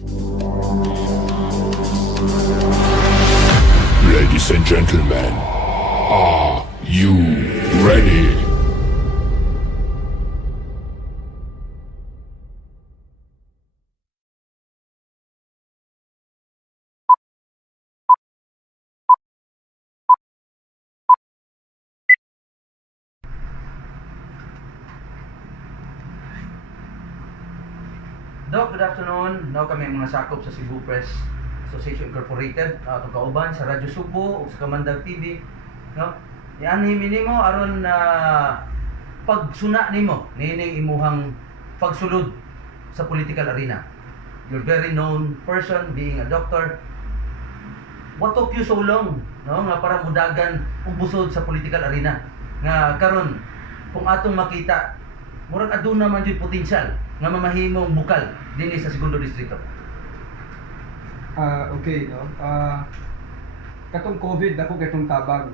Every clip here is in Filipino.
Ladies and gentlemen, are you ready? Doc, good afternoon. Now kami mga sakop sa Cebu Press Association Incorporated, atong kauban sa Radyo Subo ug sa Kamandag TV, no? Ianhimi nimo aron na pagsuna nimo nining imuhang pagsulod sa political arena. You're very known person being a doctor. What took you so long, no? Nga para mudagan og busod sa political arena. Nga karon kung atong makita murag aduna man jud potensyal nga mamahimong bukal dinhi sa segundo distrito. Okay, no? Katong COVID ako katong tabang.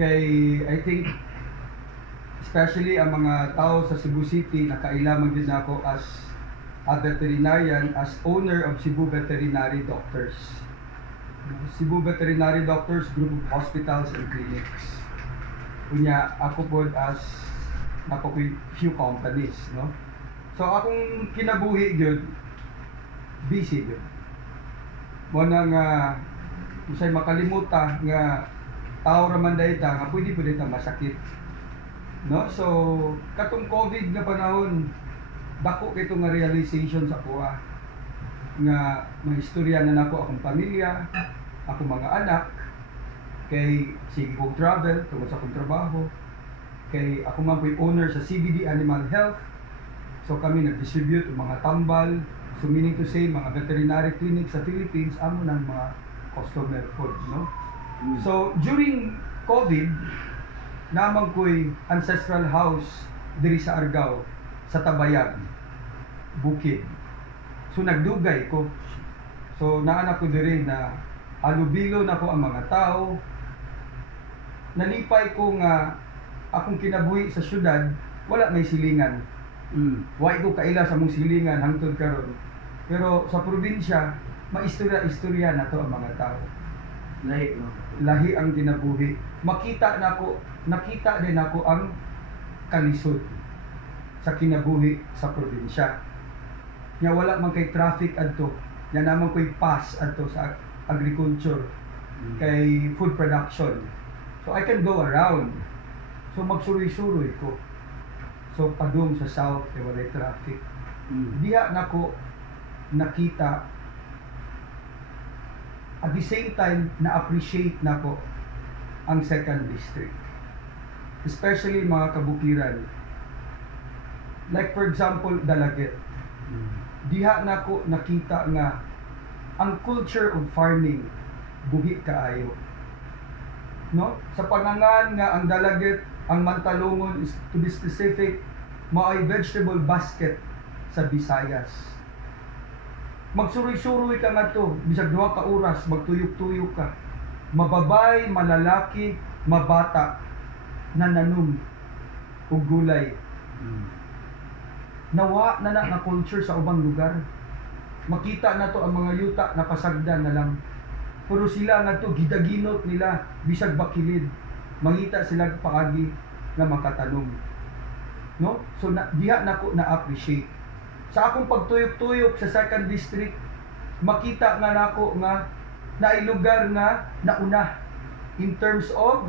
Kay I think especially ang mga tao sa Cebu City nakailamang din ako as a veterinarian, as owner of Cebu Veterinary Doctors. Cebu Veterinary Doctors Group of Hospitals and Clinics. Unya ako po as nako few companies, no? So akong kinabuhi gyud busy gyud. Mo na nga usay makalimuta nga tao ra man dayta nga pwede ta masakit. No? So katong COVID nga panahon dako kay nga realization sa kuha nga may istorya na nako akong pamilya, akong mga anak, kay sige kong travel tungod sa akong trabaho, kay ako man po'y owner sa CBD Animal Health. So kami nag-distribute ng mga tambal, so meaning to say mga veterinary clinic sa Philippines amo ng mga customer food, no? So during COVID naman ko'y ancestral house diri sa Argao sa Tabayag, Bukid. So nagdugay ko. So naanak ko diri na halubilo na ko ang mga tao. Nalipay ko nga akong kinabuhi sa syudad wala may silingan. Wa ko kaila sa mong silingan hangtod karon. Pero sa probinsya, maistorya-istorya na to ang mga tao. Lahi, no? Lahi ang kinabuhi. Nakita din ako ang kalisod sa kinabuhi sa probinsya. Nya wala man kay traffic adto. Nya naman ko'y pass adto sa agriculture, kay food production. So I can go around. So magsuroy-suroy ko. So padung sa south kay walay traffic. Diha nako nakita, at the same time na-appreciate nako ang second district. Especially mga kabukiran. Like for example, Dalaget. Diha nako nakita nga ang culture of farming buhi kaayo. No? Sa panangan nga ang Dalaget, ang Mantalongon is, to be specific, maay vegetable basket sa Visayas. Magsuroy-suroy ka nga to, bisag 2 ka oras, magtuyok-tuyok ka. Mababay, malalaki, mabata, nananum, ug gulay. Nawa na culture sa ubang lugar. Makita na to ang mga yuta na pasagdan na lang. Pero sila nga to, gidaginot nila, bisag bakilid. Mangita sila paagi nga makatanong. No? So diha nako na-appreciate. Sa akong pagtuyok-tuyok sa second district, makita nga nako nga naay lugar nga nauna in terms of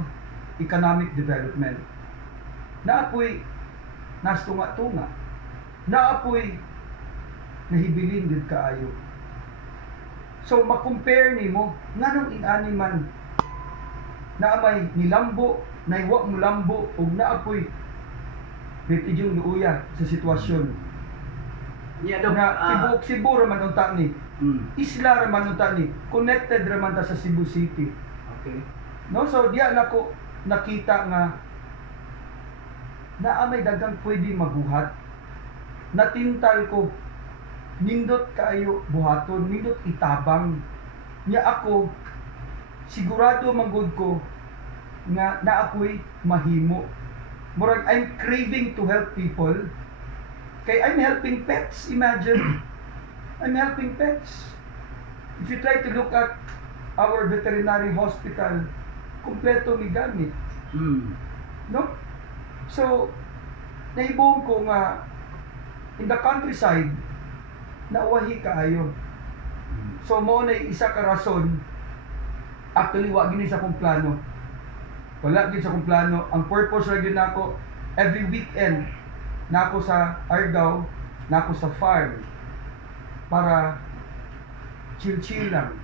economic development. Naapoy nastunga-tunga. Naapoy nahibilin gid kaayo. So makompare nimo nganong inani man naamay nilambo, naiwa mo lambo ug naapoy repetidyong luuya sa sitwasyon. Yeah, Doc. Nga Cebu raman unta ni. Isla raman unta ni. Connected raman ta sa Cebu City. Okay. No, so diya nako nakita nga naamay daghang pwede mabuhat. Natintal ko nindot kaayo buhaton, nindot itabang. Nya ako sigurado manggod ko nga naapoy mahimo. Murag I'm craving to help people. Kay I'm helping pets, imagine. I'm helping pets. If you try to look at our veterinary hospital, kumpleto ni gamit. No? So, nahibuong ko nga, in the countryside, nauwahi kaayo. So, mo na isa ka rason, actually, wag gini sa kong plano. Wala gini sa kong plano. Ang purpose ra gyud nako, every weekend, nako sa Argao, nako sa farm, para chill-chill lang,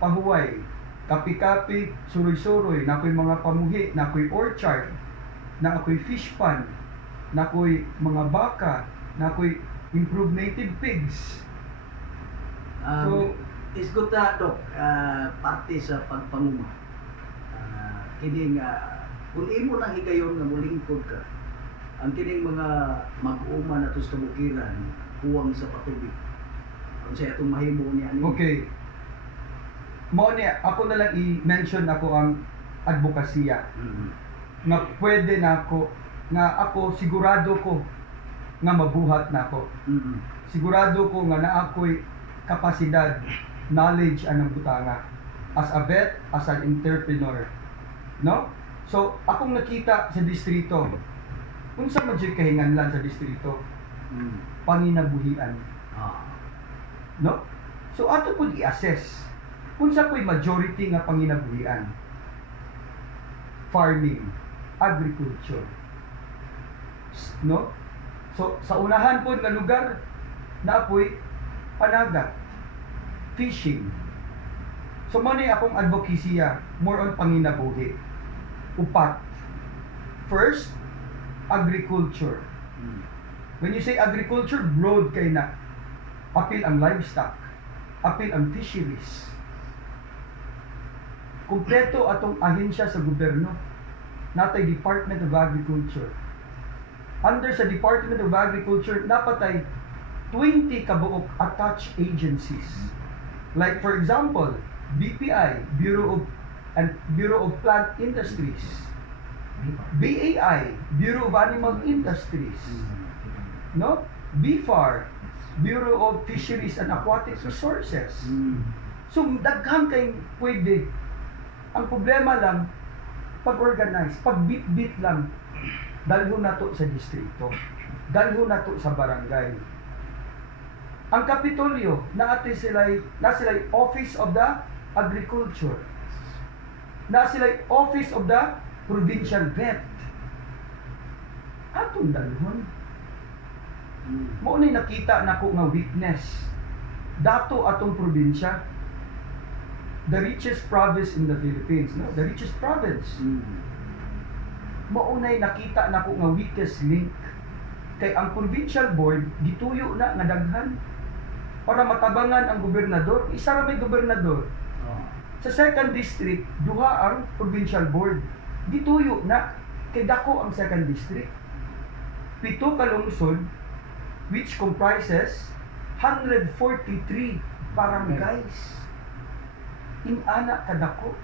pahuway, kapi-kapi, suroy-suroy, nakoy mga pamuhi, nakoy orchard, nakoy fish pond, nakoy mga baka, nakoy improved native pigs. So, Is good na, Dok, parte sa pagpamuma. Kining, kung imo lang higayon na mulingkod ka, ang kining mga mag-uma na to sa kabukiran, huwang sa patubig. Kung sa itong mahimo niya. okay. Mo niya, ako na lang i-mention ako ang advokasya. Nga pwede na ako, nga ako sigurado ko nga mabuhat na ako. Sigurado ko nga na ako'y kapasidad, knowledge anong butanga as a vet, as an entrepreneur. No? So, akong nakita sa distrito, unsa man jud kahinganlan sa distrito, panginabuhian. No? So, ato pud i-assess kung sa ko'y majority nga panginabuhian. Farming, agriculture. No? So, sa unahan po nga lugar, na apoy panagat, fishing. So, mo ni akong advokasya, more on panginabuhi. Upat. First, agriculture. When you say agriculture, broad kay na. Apil ang livestock, apil ang fisheries. Kumpleto atong ahensya sa gobyerno. Natay Department of Agriculture. Under sa Department of Agriculture, napatay 20 kabuok attached agencies. Like for example, BPI, Bureau of Plant Industries. BAI, Bureau of Animal Industries. No? BFAR, Bureau of Fisheries and Aquatic Resources. So, daghan kay pwede. Ang problema lang, pag-organize, pag-bit-bit lang, dalho na to sa distrito, dalho na to sa barangay. Ang Kapitolyo, na sila'y Office of the Agriculture, na sila'y Office of the Provincial Vet. Atong dalhon. Mo ni nakita nako nga weakness. Dato atong probinsya, the richest province in the Philippines, no? The richest province. Maunay nakita nako nga weakest link kay ang provincial board gituyo na nga daghan para matabangan ang gobernador. Isa ra may gobernador. Sa second district, duha ang provincial board. Gituyo na kay dako ang second district. 7 ka lungsod which comprises 143 barangays. Inana kadako.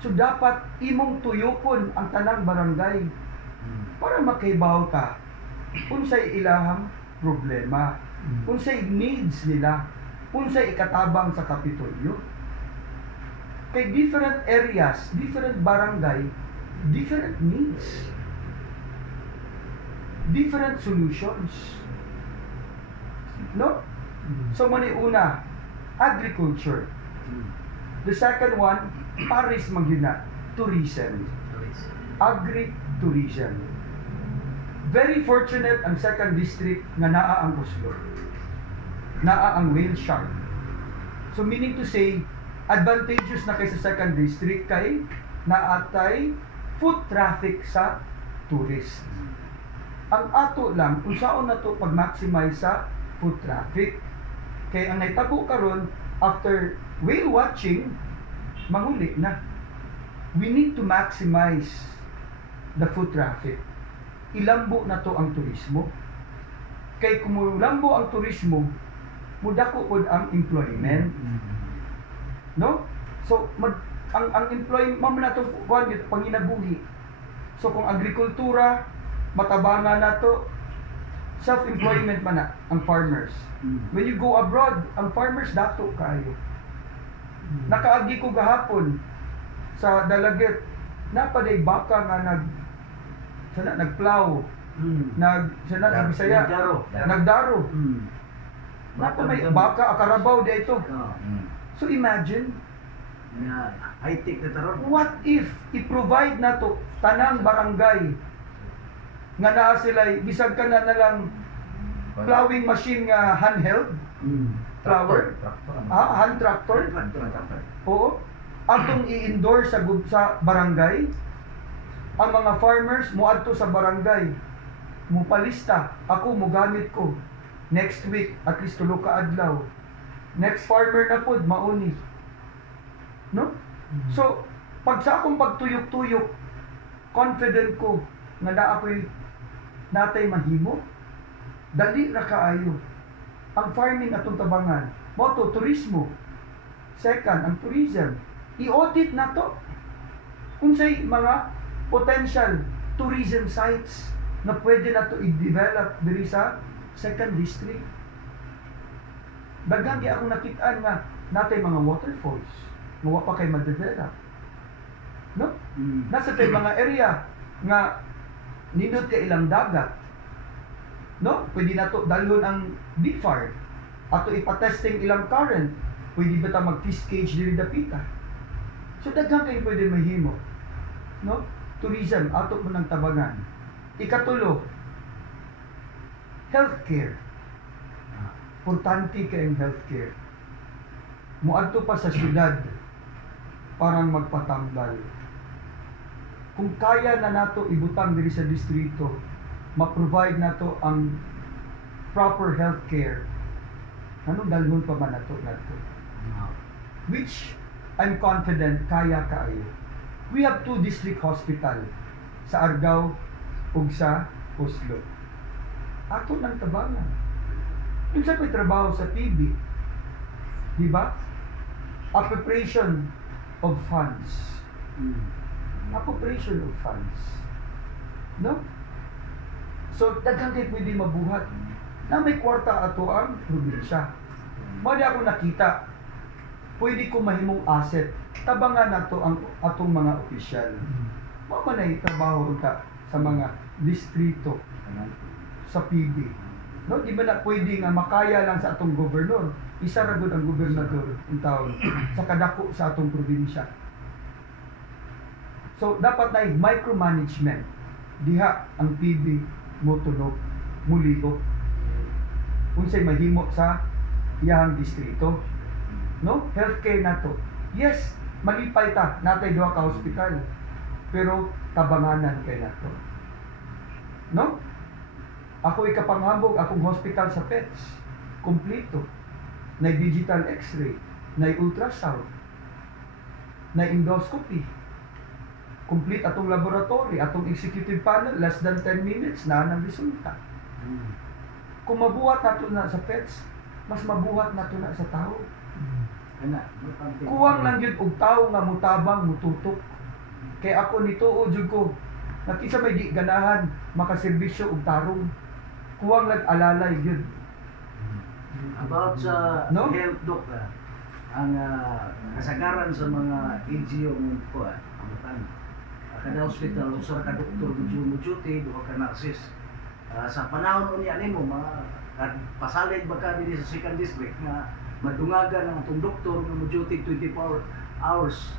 So dapat imong tuyokon ang tanang barangay para makaibaw ka unsay ilahang problema, unsay needs nila, unsay ikatabang sa Kapitolyo. Kay different areas, different barangay, different needs, different solutions. No? So mani una, agriculture. The second one, paris manghina, tourism. Agri-tourism. Very fortunate ang second district nga naa ang Oslo. Naa ang whale shark. So meaning to say, advantageous na kay sa second district kay naatay foot traffic sa tourist. Ang ato lang, kung saan na to pag-maximize sa foot traffic. Kaya ang naitabo karon after whale watching, mahuli na. We need to maximize the foot traffic. Ilambo na to ang turismo. Kay kung lambo ang turismo, mudako pod ang employment. No? So ang employment na to kuan gid panginabuhi. So kung agrikultura matabangan na to, self-employment man na ang farmers. When you go abroad, ang farmers dato kayo. Nakaagi ko gahapon sa Dalaget, napaday baka nga nagplow, sana sa Bisaya, nagdaro. Napa may baka, akarabaw dito. So imagine, high-tech na taron. what if i-provide na to tanang barangay nga naa sila bisag ka na lang plowing machine nga handheld plower, hand tractor. Oo. Atong i-endorse sa barangay. Ang mga farmers moadto sa barangay. Mupalista, ako mogamit ko. Next week, at least tulo ka adlaw. Next farmer na pod mauni. No? So, pag sa akong pagtuyok-tuyok, confident ko nga na ako'y natay mahimo. Dali ra kaayo. Ang farming atong tabangan, moto turismo. Second, ang tourism. I-audit na to. Kung say mga potential tourism sites na pwede na to i-develop diri sa second district. Daghang akong nakitaan nga natay mga waterfalls. Mawa pa kay ma-develop. No? Nasa tay mga area nga nindot ka ilang dagat. No? Pwede na to dalhon ang BFAR. Ato ipatesting ilang current. Pwede ba ta mag-fish cage diri dapita? So daghang kayo pwede mahimo. No? Tourism ato mo ng tabangan. Ikatulo, healthcare. Importante kayong healthcare. Muadto pa sa syudad parang magpatambal. Kung kaya na nato ibutang diri sa distrito, ma-provide nato ang proper healthcare. Anong dalhon pa man nato? Which I'm confident kaya kaayo. We have 2 district hospital sa Argao ug sa Oslo. Ato nang tabangan. Kung sa may trabaho sa TV, di ba? Appropriation of funds. Appropriation of funds. No? So, daghang kayo pwede mabuhat na may kwarta ato ang probinsya. Mali ako nakita, pwede ko mahimong asset. Tabangan nato ang atong mga opisyal. Mamanay trabaho ka sa mga distrito sa PB. No, di ba na pwede nga makaya lang sa atong gobernador? Isa ra gud ang gobernador ang taon sa kadako sa atong probinsya. So dapat na micromanagement. Diha ang PB mo tunog, muligo. Unsay mahimo sa iyang distrito. No? Healthcare nato. Yes, malipay ta natay duha ka hospital. Pero tabanganan kay nato. No? Ako ikapanghambog akong hospital sa PETS. Kompleto. Na digital x-ray, na ultrasound, na endoscopy. Complete atong laboratory, atong executive panel, less than 10 minutes na ang resulta. Kung mabuhat nato na sa PETS, mas mabuhat nato na sa tao. Kuwang lang yun og tao nga mutabang, mututok. Kaya ako nito o jud ko, nakisa may di ganahan makaserbisyo og tarong. Kuwang lang alalay yun. About sa No? health doc, ang kasagaran sa mga NGO ng ko, kada hospital, usa ka doktor, mo duty, duha ka nurses. Sa panahon niya nimo, pasalig ba ka dili sa second district na madungagan ang atong doktor nga mo duty 24 hours.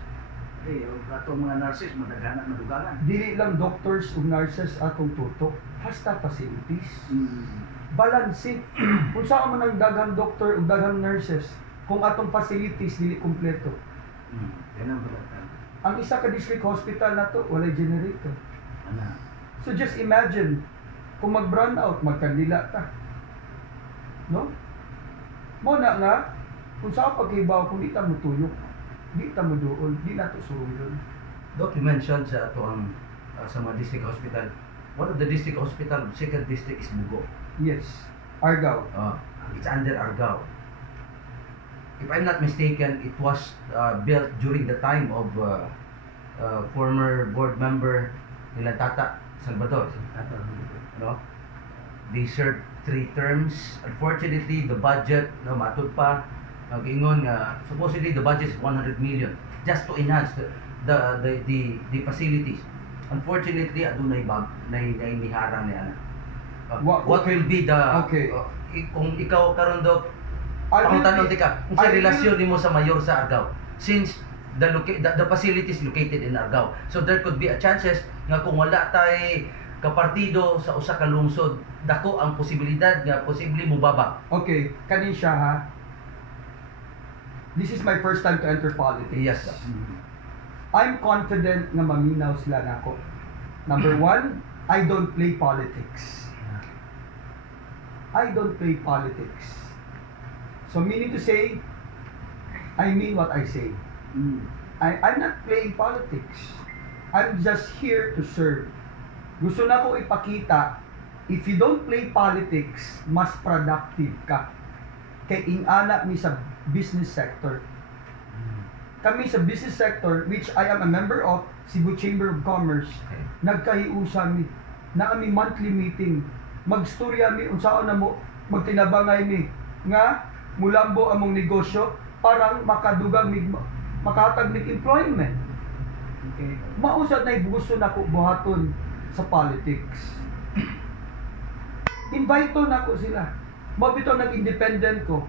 Atong mga nurses, madagana madugangan. Dili lang doctors ug nurses atong tutok, hasta facilities. Balanse. Kung saan man ang daghang doctor ug daghang nurses, kung atong facilities dili kumpleto. Ganun ba ito? Ang isa ka district hospital na to, walay generator. Ana. So just imagine, kung mag-brown out, magkandila ta. No? Mo na nga, kung saan pagkibaw, kung di ta mo tuyok, di ta mo doon, di na to suruyon. Doc, you mentioned sa ato ang sa mga district hospital. One of the district hospital, second district is Bugo. Yes. Argao. It's under Argao. If I'm not mistaken, it was built during the time of former board member nila Tata Salvador. No? they served 3 terms. Unfortunately, the budget no matud pa nag-ingon nga supposedly the budget is 100 million just to enhance the facilities. Unfortunately, adunay bag nay niharang niya. What will be the Okay. kung ikaw karon Dok I will pangutanon be- ka kung I sa will- relasyon nimo sa mayor sa Argao since the facility is located in Argao, so there could be a chances nga kung wala tay kapartido sa usa ka lungsod, dako ang posibilidad nga posible mubaba. Okay, kanin siya ha. This is my first time to enter politics. Yes, Doc. I'm confident nga maminaw sila nako. Number one, I don't play politics. I don't play politics. So meaning to say, I mean what I say. I'm not playing politics. I'm just here to serve. Gusto na ko ipakita, if you don't play politics, mas productive ka. Kay ingana mi sa business sector. Kami sa business sector, which I am a member of, Cebu Chamber of Commerce, Okay. nagkahiusa mi na kami monthly meeting. Magstorya mi unsaon na mo magtinabangay mi nga mulambo among negosyo parang makadugang mi makatag mig employment. Okay. Mausad na gusto nako buhaton sa politics. Invite nako sila. Mabito nag-independent ko.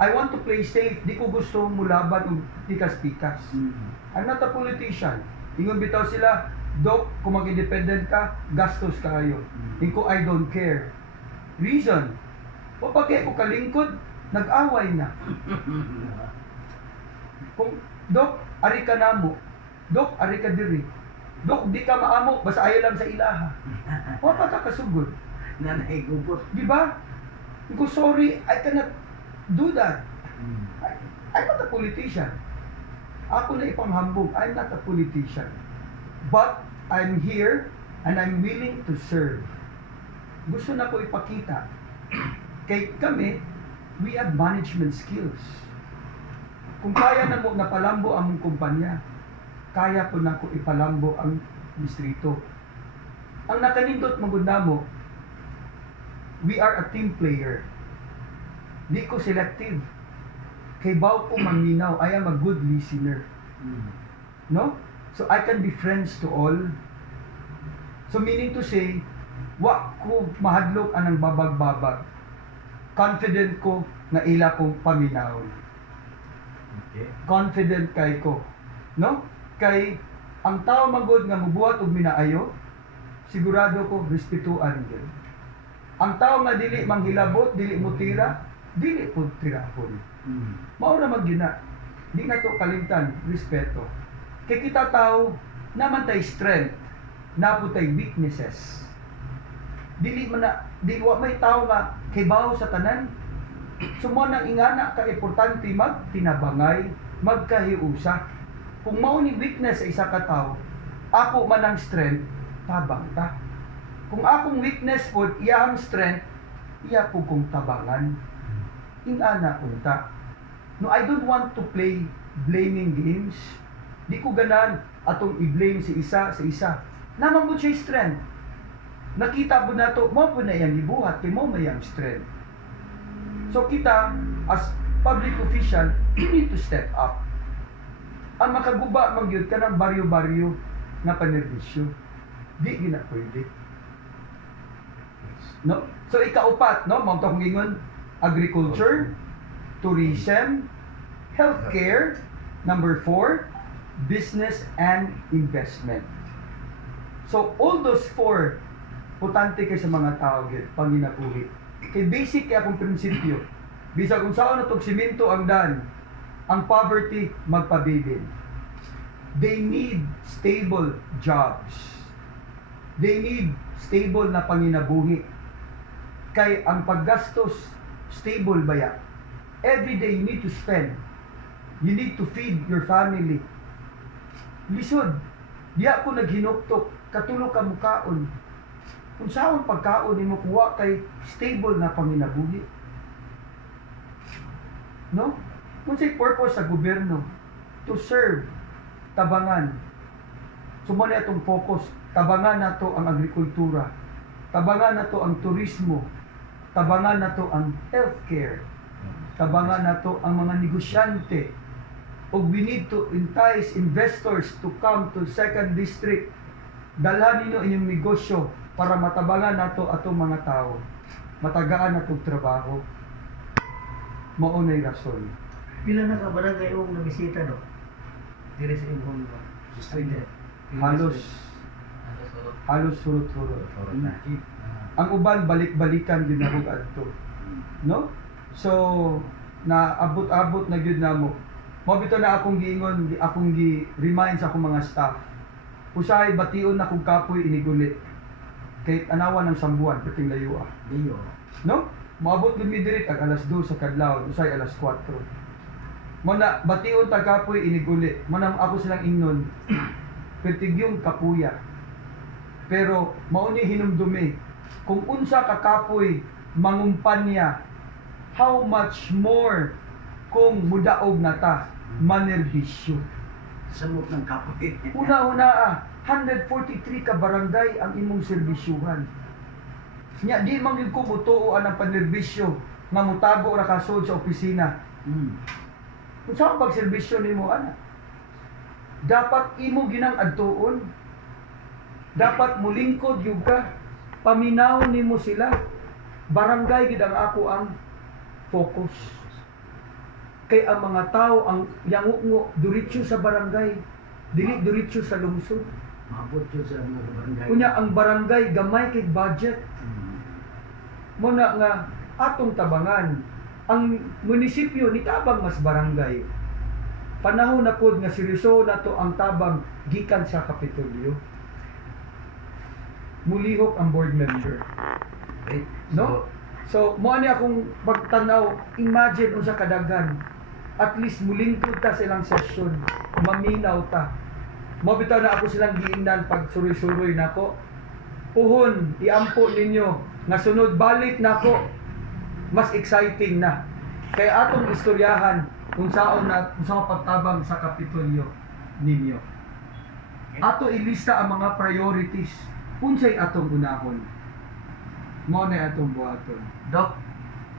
I want to play safe. Di ko gusto mulaban og tikas-tikas. I'm not a politician. Ingon bitaw sila, Dok, kung mag-independent ka, gastos kayo. Inko, I don't care. Reason, papagay ko kalingkod, nag-away na. Kung, Dok, ari ka namo. Dok, ari ka diri. Dok, di ka maamo, basta ayaw lang sa ilaha. Wapa ta kasugod. Nanay gubot. Di ba? Inko, sorry, I cannot do that. I'm not a politician. Ako na ipanghambog. I'm not a politician. But I'm here and I'm willing to serve. Gusto na ko ipakita. Kay kami, we have management skills. Kung kaya na mo napalambo ang mong kumpanya, kaya ko na ko ipalambo ang distrito. Ang nakanindot magud namo, we are a team player. Di ko selective. Kay baw ko maminaw, I am a good listener. No? So I can be friends to all. So meaning to say, wa ko mahadlok anang babag-babag. Confident ko nga ila kong paminaw. Okay. Confident kay ko. No? Kay ang tao magod nga mubuhat og minaayo, sigurado ko respetuan gyud. Ang tao nga dili manghilabot, dili mutira, dili pud tirahon. Mao ra man gyud na. Di na to kalimtan, respeto. Kay kita tao naman tay strength, napud tay weaknesses. Dili man na wa may tao nga kay bawo sa tanan. Sumo nang ingana ka importante magtinabangay, magkahiusa. Kung mao ni weakness sa isa ka tawo, ako man ang strength, tabang ta. Kung akong weakness pod iyang strength, iya po kong tabangan. Ingana unta. No, I don't want to play blaming games. Di ko ganan atong i-blame si isa sa isa. Naman mo siya strength. Nakita po na to, mo po na iyang ibuhat, kay mo may iyang strength. So kita, as public official, you need to step up. Ang makaguba magyud ka ng baryo-baryo na panerbisyo. Di gina pwede. No? So ikaupat, no, mao tong gingon, agriculture, tourism, healthcare, number 4, business and investment. So all those 4 importante kay sa mga tao gyud panginabuhi. Kay basic kay akong prinsipyo. Bisag kung saan natog simento ang dan, ang poverty magpabilin. They need stable jobs. They need stable na panginabuhi. Kay ang paggastos stable baya. Every day you need to spend. You need to feed your family. Lisod. Di ako naghinuktok, katulog ka mukaon. Kung saan pagkaon nimo kuha kay stable na panginabuhi. No? Kung sa'y purpose sa gobyerno, to serve, tabangan. Sumali atong focus, tabangan nato ang agrikultura. tabangan na to ang turismo, tabangan na to ang healthcare, tabangan na to ang mga negosyante. O we need to entice investors to come to 2nd District. Dalhan ninyo inyong negosyo para matabangan na to atong mga tao. Matagaan na tong trabaho. Maunay rason. Pila na ka barangay yung nabisita do? Dire sa imong Street. Halos surut-surut. Mm. Ang uban balik-balikan gyud na adto. No? So na abot-abot na gyud namo. Mo bitaw na akong giingon, akong gi-remind sa akong mga staff. Usahay bation na kung kapoy inigulit. Kay anawa ng sambuan pating layua. Diyo. No? Moabot gud mi diri tag alas 2 sa kadlaw, usay alas 4. Mo na bation tag kapoy inigulit. Mo na ako silang ingnon. Pertigyong kapuya. Pero mao ni hinumdumi kung unsa ka kapoy mangumpanya, how much more kung mudaog na ta manerbisyo. Samot ng kapoy. Una-una 143 ka barangay ang imong serbisyuhan. Nya di man gyud ko mutuo ang panerbisyo nga mutago ra kasud sa opisina. Unsa ang pagserbisyo nimo ana? Dapat imo ginang adtuon. Dapat mulingkod gyud ka. Paminaw nimo sila. Barangay gid ang ako ang focus. Kay ang mga tao ang yangungo diretso sa barangay, dili diretso sa lungsod. Maabot yun sa mga barangay. Kunya ang barangay gamay kay budget. Mo na nga atong tabangan ang munisipyo ni tabang mas barangay. Panahon na pod nga seryoso na to ang tabang gikan sa Kapitolyo. Mulihok ang board member. Okay. No? So, mo ani akong pagtanaw, imagine unsa kadaghan. At least mulingkod ta silang session, maminaw ta. Mo bitaw na ako silang giingnan pag suroy-suroy nako. Uhon, iampo ninyo nga sunod balik nako. Mas exciting na. Kaya atong istoryahan kung saan pagtabang sa Kapitolyo ninyo. Ato ilista ang mga priorities. Unsay atong unahon. Mao na atong buhaton. Doc,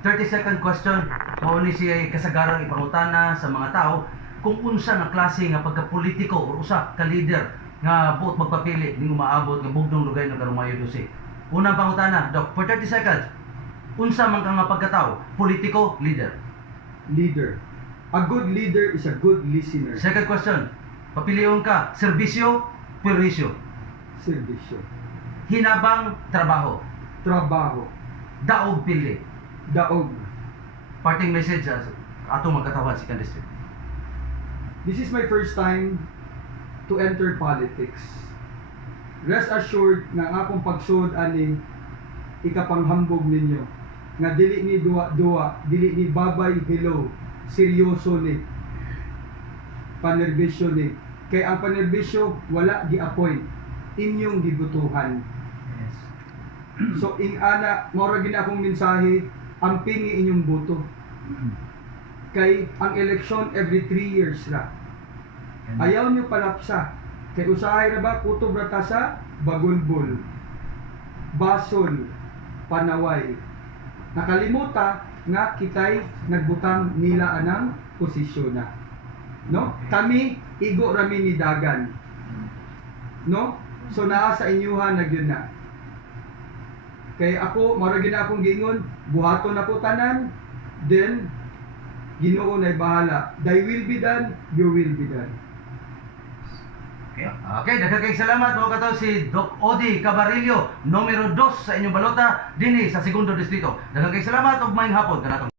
30-second question. Mao ni siya kasagarang ipangutana sa mga tao kung unsa nga klase nga pagkapolitiko o usa ka leader nga buot magpapili ning umaabot nga bugdong lugay ng Karumayo 12. Unang pangutana, Doc, for 30 seconds. Unsa man ka nga pagkatao? Politiko, leader. Leader. A good leader is a good listener. Second question. Papilion ka, serbisyo, perwisyo. Serbisyo. Hinabang, trabaho. Trabaho. Daog, pili. Daog. Parting message sa atong magkatawan si District. This is my first time to enter politics. Rest assured nga ang akong pagsud ani ikapanghambog ninyo nga dili ni duwa-duwa, dili ni babay hello, seryoso ni panerbisyo ni. Kay ang panerbisyo wala gi-appoint, inyong gibutuhan. So ing ana mora gid akong mensahe, ang pingi inyong boto. Kay ang eleksyon every 3 years ra. Ayaw nyo palapsa. Kay usahay na ba kutob ra ta sa bagulbol, basol, panaway. Nakalimuta nga kitay nagbutang nila anang posisyon na. No? Kami igo rami ni dagan. No? So naa sa inyuhan na gyud na. Kay ako mara gyud akong giingon, buhaton ako tanan, then Ginoo na'y bahala. Thy will be done, your will be done. Okay, daghang salamat mga kato si Doc Odi Cabarillo, numero 2 sa inyong balota dinhi sa 2nd distrito. Daghang salamat ug maayong hapon kanatong